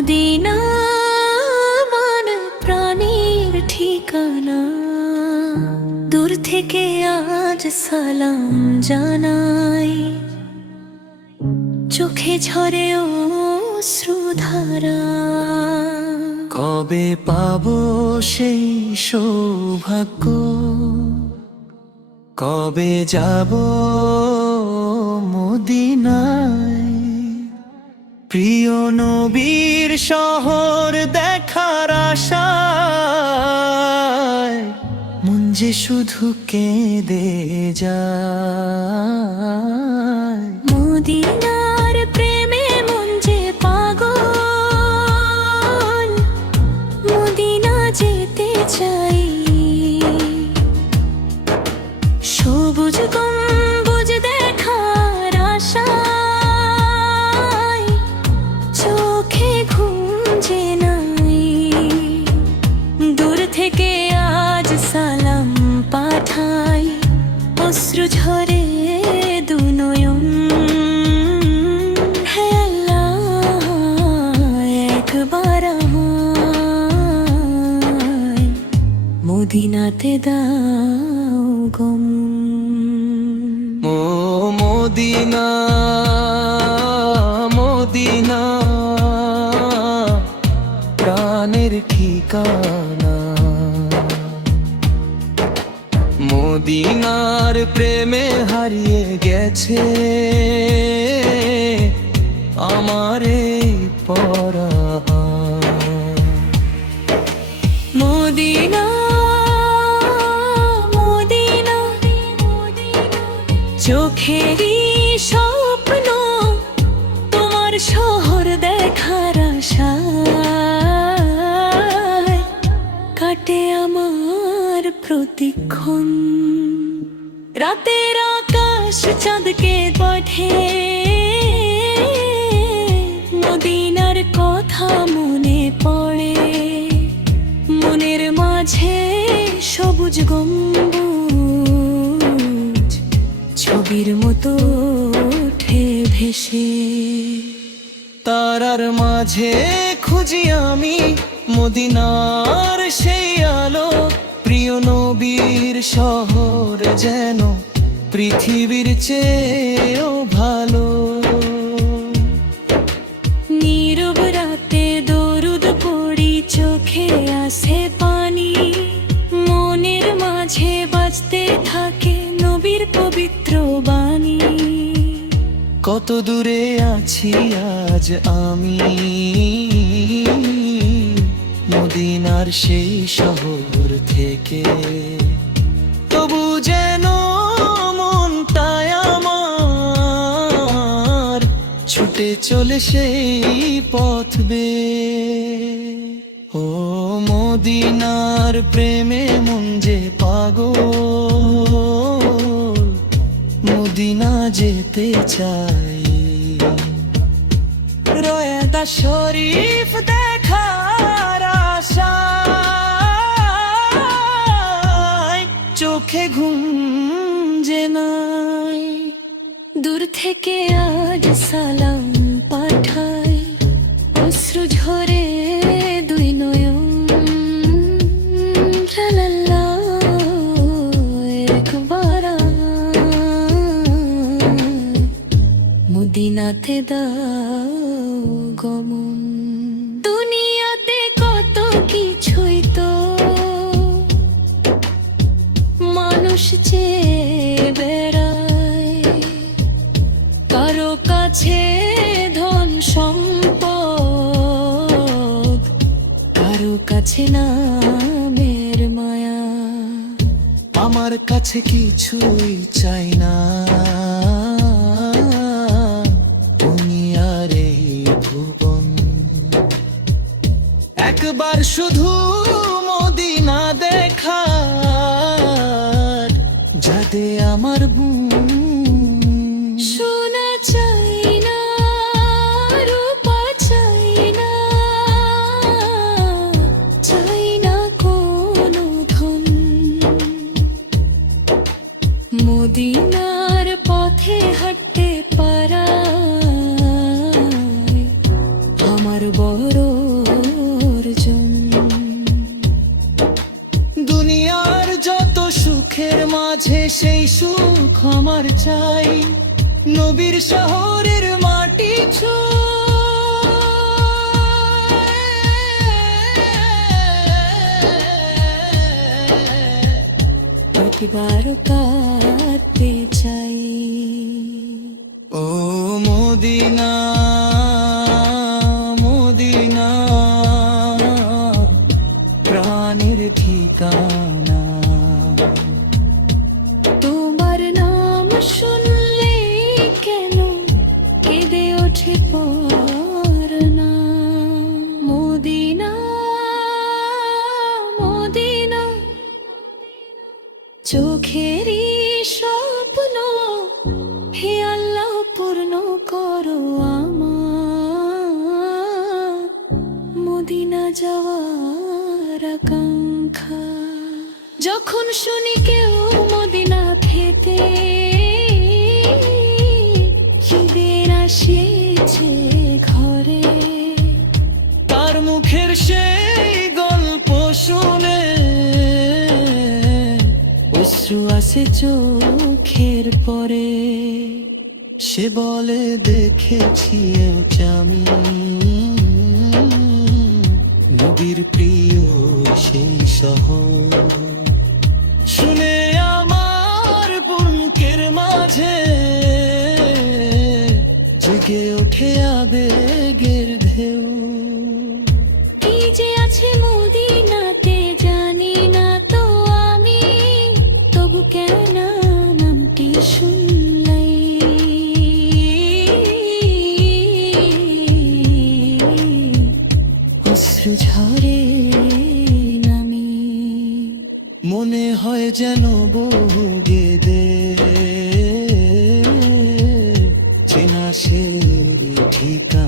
Medina আমার প্রাণের ঠিকানা, দূর থেকে আজ সালাম জানাই, চোখে ঝরে অশ্রুধারা। কবে পাবো সেই সৌভাগ্য, কবে যাব মদিনায়, প্রিয় নবীর শহর দেখার আশায় মন যে শুধু কেঁদে যায়। মদিনার প্রেমে মন যে পাগল, মদিনা যেতে চাই। সবুজ গম্বুজ দেখার আশায় চোখে ঘুম যে নাই। দূর থেকে আজ সালাম পাঠাই, অশ্রু ঝরে দু নয়ন। হে আল্লাহ, একবার আমায় মদিনাতে দাও গম। ও মদিনা মদিনা প্রাণের ঠিকানা, মদিনার প্রেমে হারিয়ে গেছে আমার এই পরাণ। মদিনা মদিনা চোখেরই স্বপ্ন, তোমার শহর দেখার আশায় কাটে আমার প্রতিক্ষণ। রাতের আকাশ চাঁদকে পাঠে, মদিনার কথা মনে পড়ে। মনের মাঝে সবুজ গম্বুজ ছবির মতো ওঠে ভেসে। তারার মাঝে খুঁজি আমি মদিনার সেই আলো, প্রিয় নবীর শহর যেন পৃথিবীর চেয়েও ভালো। নীরব রাতে দরুদ পড়ি, চোখে আসে পানি। মনের মাঝে বাজতে থাকে নবীর পবিত্র বাণী। কত দূরে আছি আজ আমি মদিনার সেই শহর থেকে, তবু যেন মনটায় আমার ছুটে চলে সেই পথ বেয়ে। ও মদিনার প্রেমে মন যে পাগল, মদিনা যেতে চাই। রোয়েদা শরীফ দেখার আশায় চোখে ঘুম যে নাই। দূর থেকে আজ সালাম পাঠাই, অশ্রু ঝরে দুই নয়ন। লালাল্লাহ, একবার আমায় মদিনাতে দাও গমন। দুনিয়াতে কত কিছুই তো মানুষ চেয়ে বেড়ায়, কারো কাছে ধন সম্পদ, কারো কাছে নামের মায়া। আমার কাছে কিছুই চাই না দুনিয়ার এই ভুবন, একবার শুধু মদিনা দেখার যাতে আমার সোনা চাই না, রূপা চাই না, চাই না কোনো ধন। মদিনার পথে হাঁটতে পারায় আমার বড় আমার চাই নবীর শহরের মাটি একবার কাঁদতে চাই। ও মদিনা মদিনা প্রাণের ঠিকানা, তোমার নাম শুনলে কেন কেঁদে ওঠে পরনা। মদিনা মদিনা চোখেরই স্বপ্ন, হে আল্লাহ পূর্ণ করো আমার মদিনা যাওয়ার আকাঙ্ক্ষা। যখন শুনি কেউ মদিনা খেতে ঈদের আসিছে ঘরে, তার মুখের সেই গল্প শুনে অশ্রু আসে চোখের পরে। সে বলে দেখেছি আমি নবীর প্রিয় সেই শহর। শুনে আমার বুকের মাঝে জেগে ওঠে আবেগের ঢেউ। কি যে আছে মদিনাতে জানি না তো আমি, তবু কেন নামটি শুনলাই অশ্রু ঝরে নামি। মনে হয় যেন বহু গেদে চেনা সে ঠিকানা।